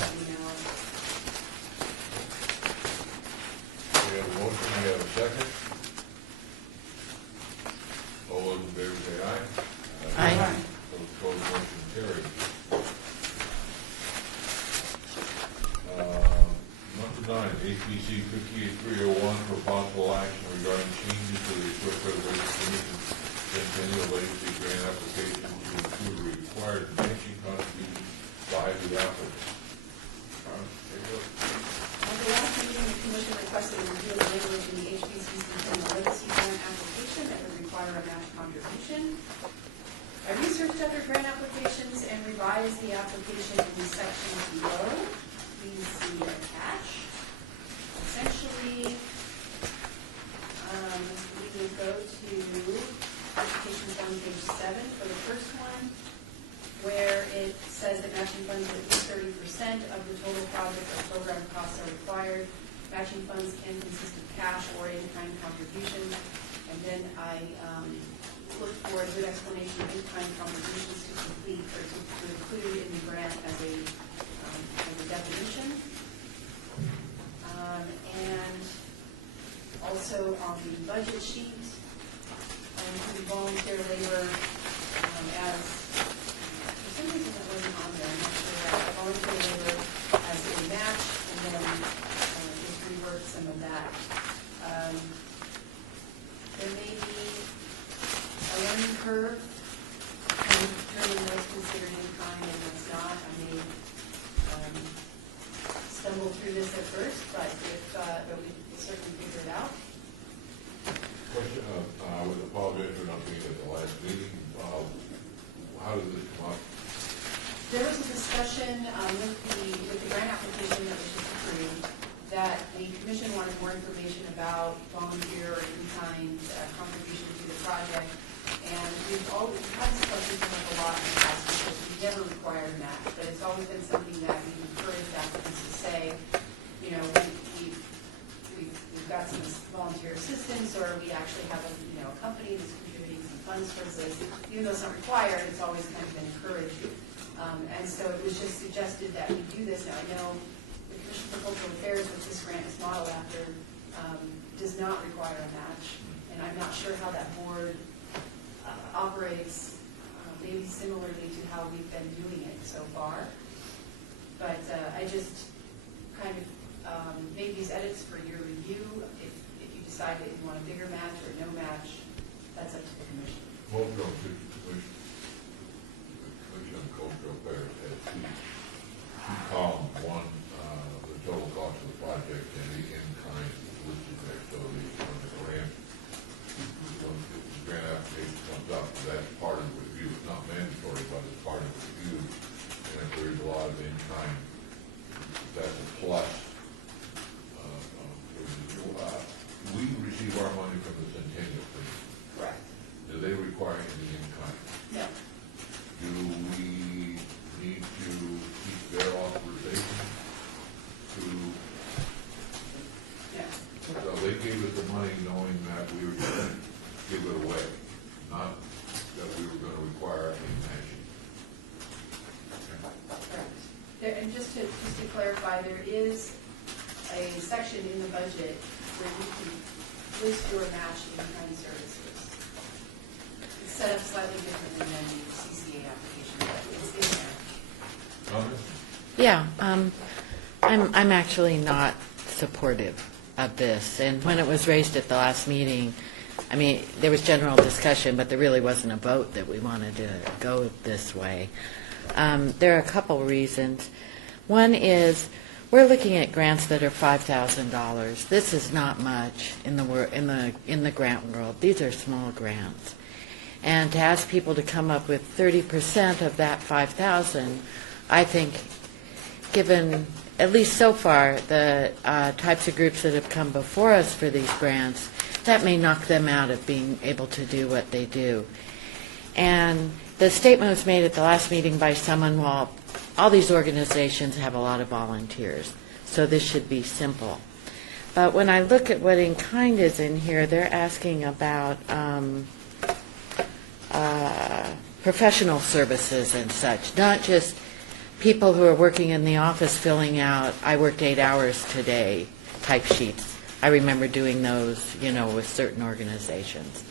let me know. We have a motion, we have a second. All those in favor say aye. Aye. Those opposed, motion carried. Number 9, HPC 58301 for possible action regarding changes to the Historic Preservation Commission Centennial Legacy Grant application to include a required matching contribution by the applicant. Take a look. At the last meeting, the commission requested a review of language in the HPC Centennial Legacy Grant application that would require a match contribution. I researched other grant applications and revised the application in the sections below. Please see attached. Essentially, we will go to application on page 7 for the first one, where it says that matching funds at least 30% of the total project or program costs are required. Matching funds can consist of cash or in-kind contributions. And then I looked for a good explanation of in-kind contributions to complete or to include in the grant as a definition. And also on the budget sheet, including volunteer labor as, for some reason that wasn't on there, I'm not sure that, volunteer labor as a match, and then just rework some of that. There may be a learning curve in determining what's considered in kind and what's not. I may stumble through this at first, but we can certainly figure it out. Question, I would apologize for not being at the last meeting. How did this come up? There was a discussion with the grant application that was just approved that the commission wanted to funds towards this. Even though it's not required, it's always kind of been encouraged. And so it was just suggested that we do this. Now, I know the Commission for Cultural Affairs, which this grant is modeled after, does not require a match. And I'm not sure how that board operates, maybe similarly to how we've been doing it so far. But I just kind of made these edits for your review. If you decide that you want a bigger match or no match, that's up to the commission. Cultural Commission on Cultural Affairs has two columns. One, the total cost of the project, and the in-kind, which is there. So on the grant, when the grant application comes up, that's part of the review. It's not mandatory, but it's part of the review. And if there's a lot of in-kind, that's a plus. We receive our money from the Centennial Fund. Correct. Do they require any in-kind? No. Do we need to keep their authorization to, No. so they gave us the money knowing that we were going to give it away, not that we were going to require any matching. Correct. And just to clarify, there is a section in the budget where you can list your match in-kind services. It's set up slightly differently than the CCA application, but it's in there. Comments? Yeah, I'm actually not supportive of this. And when it was raised at the last meeting, I mean, there was general discussion, but there really wasn't a vote that we wanted to go this way. There are a couple reasons. One is we're looking at grants that are $5,000. This is not much in the grant world. These are small grants. And to ask people to come up with 30% of that $5,000, I think, given at least so far the types of groups that have come before us for these grants, that may knock them out of being able to do what they do. And the statement was made at the last meeting by someone, well, all these organizations have a lot of volunteers, so this should be simple. But when I look at what in kind is in here, they're asking about professional services and such, not just people who are working in the office filling out, I worked 8 hours today type sheets. I remember doing those, with certain organizations.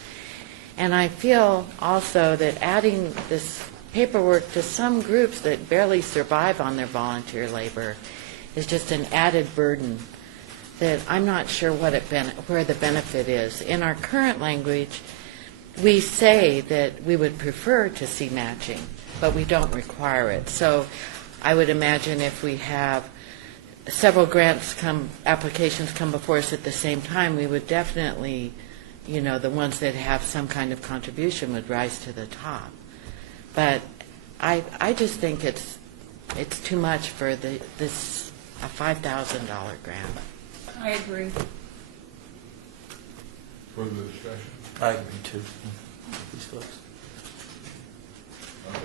And I feel also that adding this paperwork to some groups that barely survive on their volunteer labor is just an added burden that I'm not sure where the benefit is. In our current language, we say that we would prefer to see matching, but we don't require it. So I would imagine if we have several applications come before us at the same time, we would definitely, the ones that have some kind of contribution would rise to the top. But I just think it's too much for this a $5,000 grant. I agree. Further discussion? I agree too. These folks.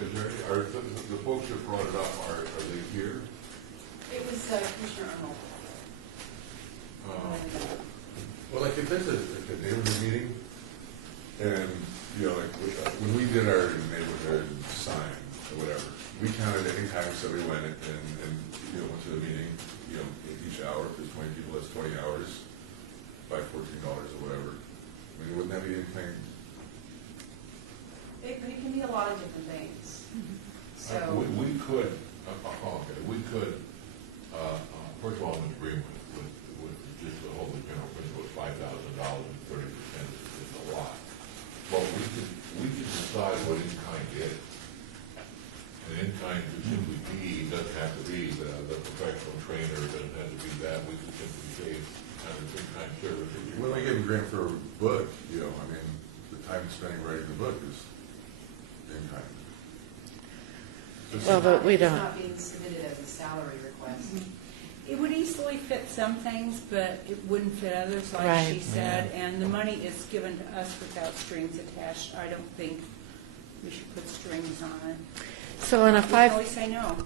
Is there any, are the folks that brought it up, are they here? It was Commissioner Arnold. Well, like if there's a neighborhood meeting, and, when we did our neighborhood sign or whatever, we counted any time somebody went and went to the meeting, each hour, if there's 20 people, that's 20 hours by $14 or whatever. I mean, wouldn't that be anything? But it can be a lot of different things. So, We could, first of all, I'm in agreement with just the whole general principle of $5,000 and 30% is a lot. But we could decide what in-kind is. And in-kind could simply be, doesn't have to be the professional trainer, doesn't have to be that. We could simply say kind of in-kind services. When we give a grant for a book, the time spent writing the book is in kind. Well, but we it's don't. not being submitted as a salary request. It would easily fit some things, but it wouldn't fit others, like Right. she said. And the money is given to us without strings attached. I don't think we should put strings on it. So on a We can five, always say no.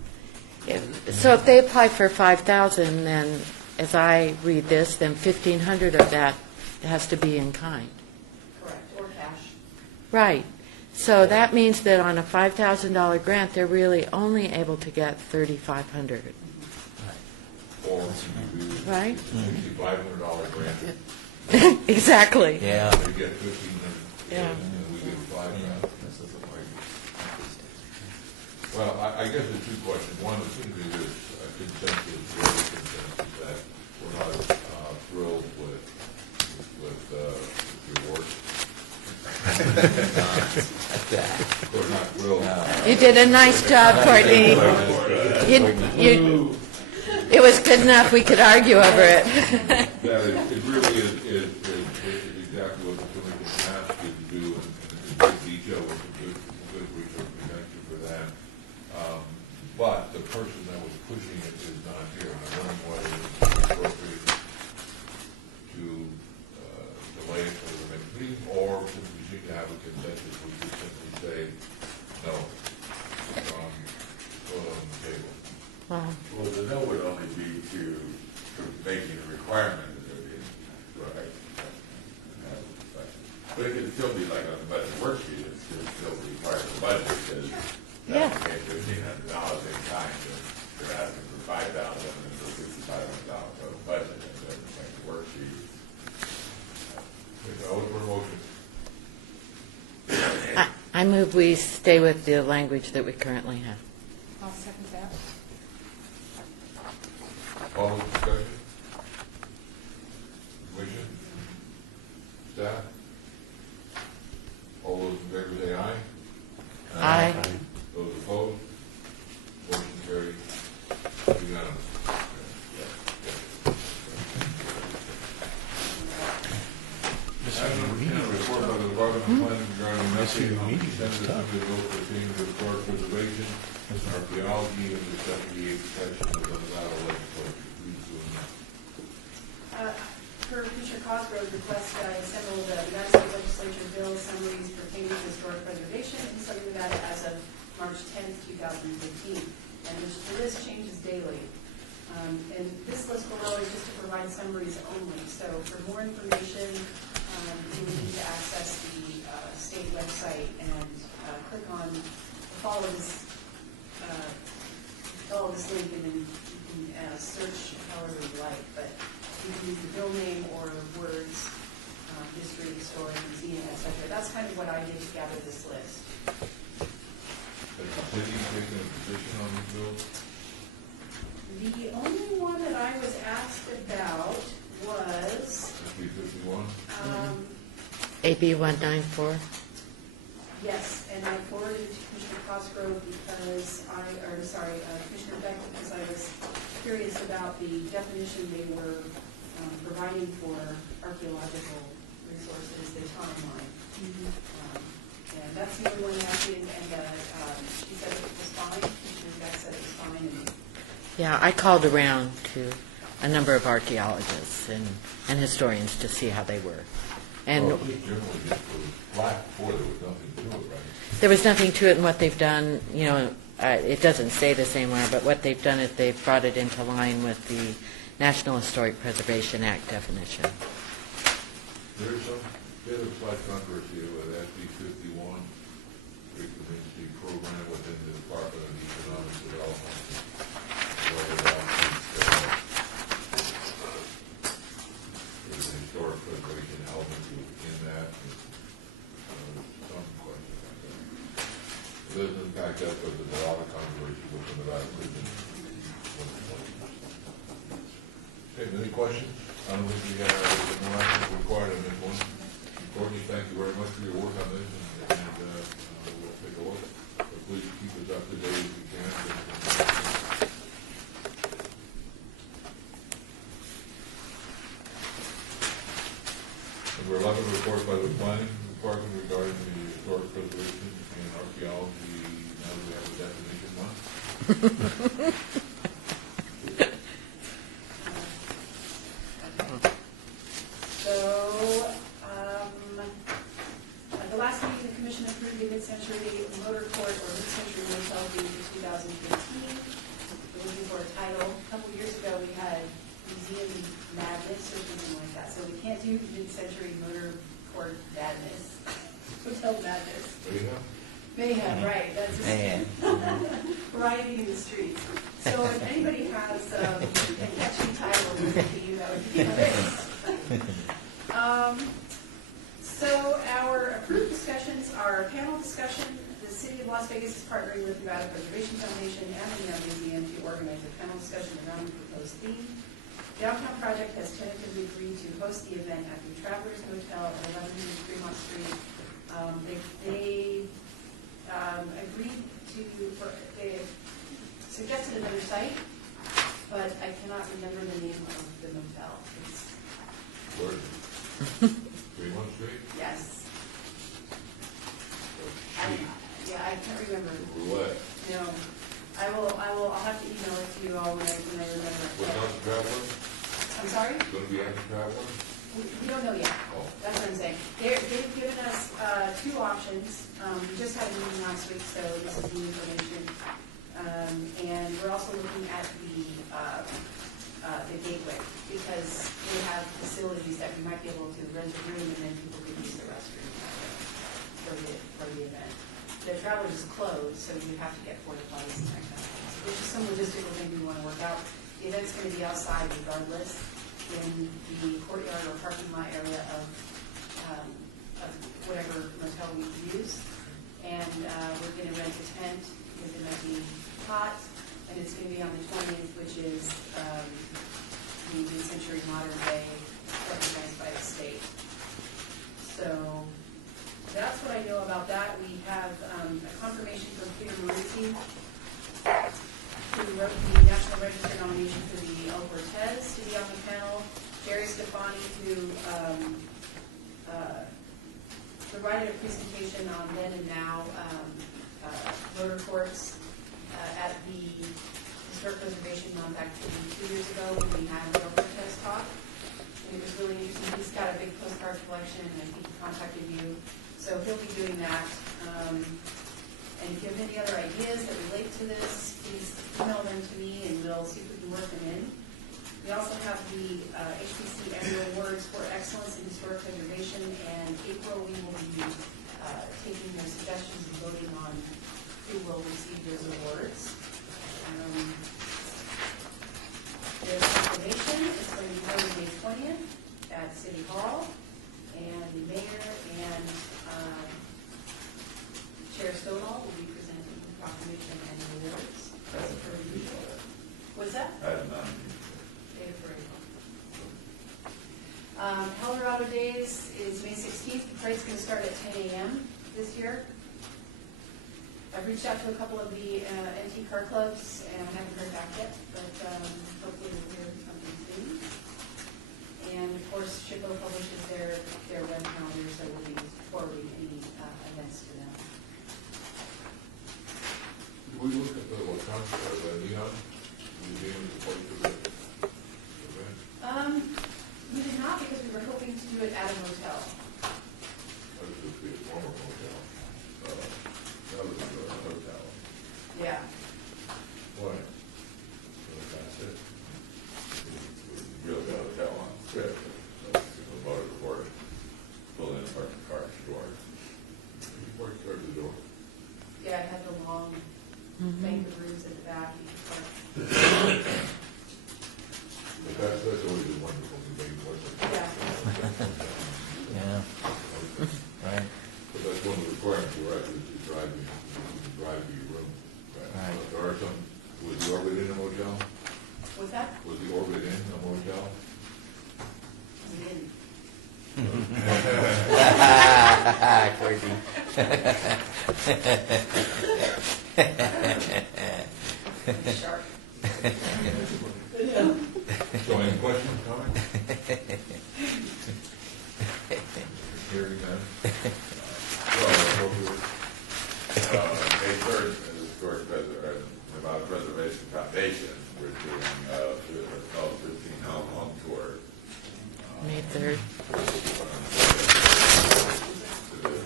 so if they apply for $5,000, then as I read this, then $1,500 of that has to be in kind. Correct, or cash. Right. So that means that on a $5,000 grant, they're really only able to get $3,500. Or you do Right. $6,500 grant, Exactly. Yeah. they get 1,500, Yeah. and we get 5,000. Well, I guess there's two questions. One, it seems to be there's a consensus, really consensus, that we're not thrilled with the award. We're not thrilled. You did a nice job, Courtney. It was good enough we could argue over it. That it really is exactly what the commission asked you to do, and in good detail, with a good research, we thank you for that. But the person that was pushing it is not here, and I'm wondering whether it's appropriate to delay it for the next meeting, or since we seem to have a consensus, we could simply say, no, it's on the table. Wow. Well, the no would only be to making a requirement that there be, right? But it could still be like on the budget worksheet, it's still be part of the budget, because Yeah. you pay $1,500 in time, they're asking for $5,000 and for $6,500 total budget, and it doesn't make the worksheet. Okay, I would for a motion. I move we stay with the language that we currently have. I'll second that. All those discussion? Commission? Staff? All those in favor say aye. Aye. Those opposed? Motion carried. Unanimous. Item number 10, report by the Department of Planning regarding an update on the Senate Assembly bill pertaining to historic preservation, archaeology, and the 78th section of the Nevada legislature. Please, Per Commissioner Cosgrove's request, I assembled the United States Legislature bill summaries pertaining to historic preservation in Southern Nevada as of March 10th, 2015. And the list changes daily. And this list below is just to provide summaries only. So for more information, you will need to access the state website and click on, follow this link, and then you can search however you like. But you can use the bill name or words, history, story, museum, etc. That's kind of what I did to gather this list. has the city taken a position on this bill? The only one that I was asked about was, SB 51? AB 194. yes, and I forwarded it to Commissioner Cosgrove because Commissioner Beck, because I was curious about the definition they were providing for archaeological resources, the timeline. And that's the only one that I did, and she said it was fine, Commissioner Beck said it was fine, and Yeah, I called around to a number of archaeologists and historians to see how they were. And Well, just generally, just was flat before, there was nothing to it, right? there was nothing to it in what they've done, it doesn't say the same way, but what they've done is they've brought it into line with the National Historic Preservation Act definition. There's some bit of slight controversy with SB 51, the community program within the Department of Economic Development. Whether that is a historic preservation element in that, some question like that. It doesn't impact us, but there's a lot of controversy within the Nevada prison. Okay, any questions? I don't think we have more action required on this one. Courtney, thank you very much for your work on this, and we'll take a look. But please keep us up to date if you can. Number 11, report by the planning department regarding the historic preservation and archaeology. Now that we have a definition one. At the last meeting, the commission approved the mid-century motor court or mid-century motel fee for 2015. We're looking for a title. A couple years ago, we had museum madness or something like that. So we can't do mid-century motor court madness, hotel madness. There you go. Mayhem, right, that's just Man. rioting in the streets. So if anybody has a catchy title for the team, that would be great. So our approved discussions are a panel discussion. The City of Las Vegas is partnering with Nevada Preservation Foundation and the Nevada Museum to organize a panel discussion around the proposed theme. Downtown Project has tentatively agreed to host the event at the Travelers Motel at 1100 Fremont Street. They agreed to, they suggested another site, but I cannot remember the name of the motel. It's, Where is it? 31st Street? yes. Yeah, I can't remember. Roulette. No. I'll have to email it to you all when I remember. What's on the Traveler? I'm sorry? Going to be at the Traveler? We don't know yet. Oh. That's what I'm saying. They've given us two options. We just had a meeting last week, so this is new information. And we're also looking at the gateway, because we have facilities that we might be able to rent a room and then people could use the restroom for the event. The Travelers is closed, so you have to get porta potties and that kind of thing. So there's just some logistical thing we want to work out. The event's going to be outside regardless, in the courtyard or parking lot area of whatever motel we use. And we're going to rent a tent because it might be hot, and it's going to be on the 20th, which is the mid-century modern day recognized by the state. So that's what I know about that. We have a confirmation from Peter Marucci, who wrote the National Register nomination for the El Cortez to be on the panel. Jerry Stefani, who provided a presentation on then and now motor courts at the Historic Preservation Month activity 2 years ago when we had the El Cortez talk. And it was really interesting. He's got a big postcard collection, and I think he contacted you. So he'll be doing that. And if you have any other ideas that relate to this, please email them to me and we'll see if we can work them in. We also have the HPC Annual Awards for Excellence in Historic Preservation, and April we will be taking their suggestions and voting on who will receive those awards. Their proclamation is going to be held on May 20th at City Hall, and the mayor and Chair Stonewall will be presenting the proclamation and the awards as per usual. What's that? I have none. Day of parade. Colorado Days is May 16th. The parade's going to start at 10 a.m. this year. I've reached out to a couple of the antique car clubs, and I haven't heard back yet, but hopefully we'll hear something soon. And of course, SHPO publishes their web calendar, so we'll be forwarding any events to them. Do we look at the neon museum as a place for the event? We did not, because we were hoping to do it at a motel. That would just be a former hotel. That was a hotel. Yeah. Why? That's it. We really got a hotel on the strip. So it's a motor court, pull in, park the car, store. You worked there at the door. Yeah, it had the long bank of rooms at the back. You could park. But that's always been wonderful to me, wasn't it? Yeah. Yeah, right. But that's one of the requirements, right, is to drive to your room. Right. There are some, was the Orbit in a motel? What's that? Was the Orbit in a motel? We didn't. Quirky. Sharp. So any questions, comments? Hearing none. May 3rd, the Nevada Preservation Foundation, we're doing a 12-15 home tour. May 3rd.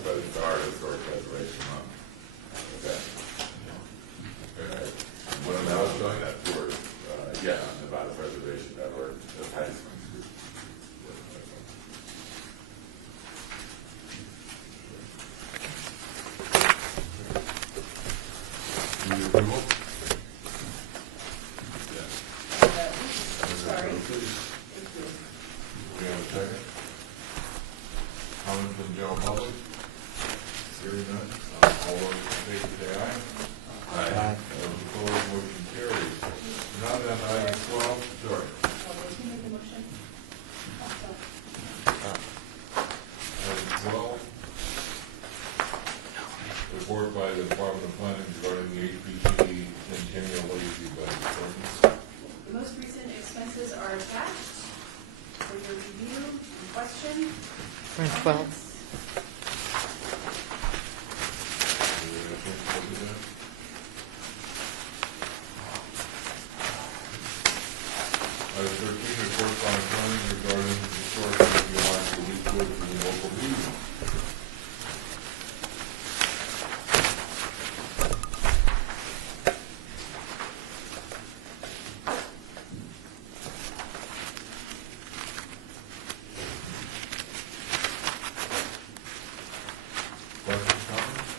By the start of Historic Preservation Month. Okay. What I'm now showing that tour, Nevada Preservation Network, the Patty Springs Group. the approval? Sorry. Please. Thank you. We have a second? Comments from the general public? Hearing none, all those in favor say aye. Aye. Those opposed, motion carries. Now then, item 12, sorry. Can you make the motion? Item 12, report by the Department of Planning regarding the HPC Centennial Legacy Budget. Ordinance. The most recent expenses are attached for your review and question. We're in 12. Do we have a chance to look at that? Item 13, report by planning regarding historic archaeological resources in local media. Questions, comments?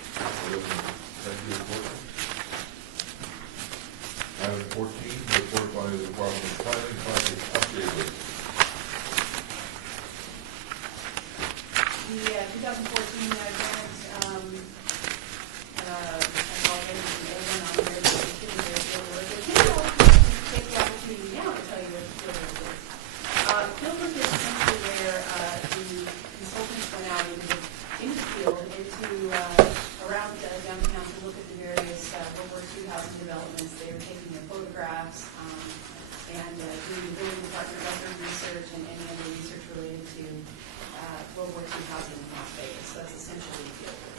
Thank you, report. Item 14, report by the Department of Planning, project update list. The 2014 grant, as always, is everyone on there, so it's getting very good work. I think I'll take the opportunity now to tell you what it is. Fieldwork is essentially where the consultants went out into the field, around downtown to look at the various World War II housing developments. They were taking their photographs and doing the building department record research and any other research related to World War II housing in Las Vegas. So that's essentially field work,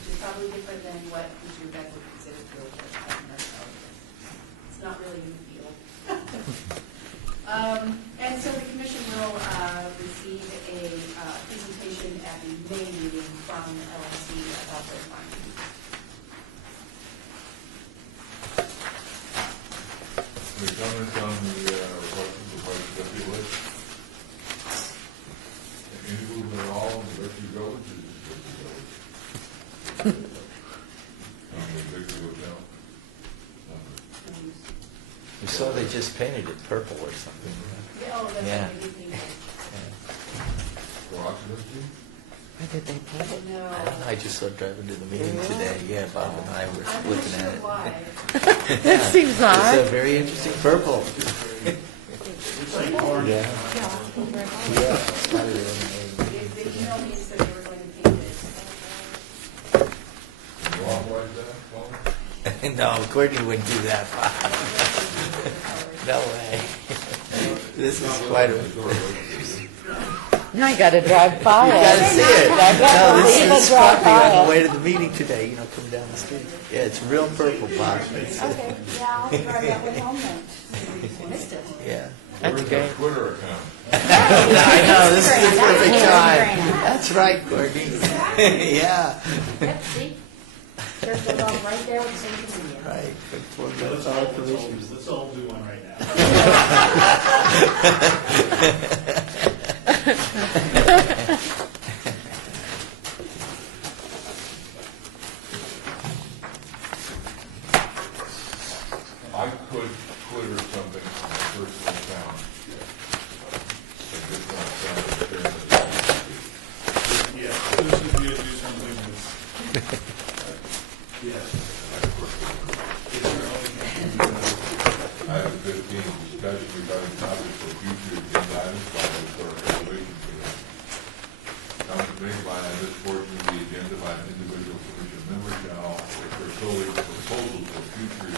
which is probably different than what Mr. Beck would consider field work. It's not really in the field. And so the commission will receive a presentation at the May meeting from LSC about their findings. Any comments on the request of the project update list? Any movement at all in the Victory Village? Or just Victory Village? Victory Hotel? We saw they just painted it purple or something. Oh, that's Yeah. what I did think. For occupancy? Why did they paint it? No. I don't know, I just saw it driving to the meeting today. Yeah, Bob and I were I'm not looking sure at it. why. That seems It's a odd. very interesting purple. It's like orange. Yeah. Yeah. It's not really They emailed me and said they were going to paint it. Can you authorize that, Paul? amazing. No, Courtney wouldn't do that. No way. This is quite a... Now you gotta drive by You it. gotta see it. I gotta No, this believe is it, drive Courtney by on it. the way to the meeting today, you know, coming down the street. Yeah, it's real purple, Bob. It's, Okay, yeah, I'll drive that way home then. Missed it. yeah. That's Where's great. that Twitter account? I know, this is the perfect Instagram. time. That's right, Courtney. Yeah, Yep, see? Church goes off right there with the same convenience. right. Let's all do one right now. I could Twitter something on my personal account. It does not sound fair to the Yeah, this is me to do something that's, yeah. Item 15, discussion regarding topics for future agenda items by the Historic Preservation Commission. Comments made by this portion of the agenda by an individual commission member shall refer solely to proposals for future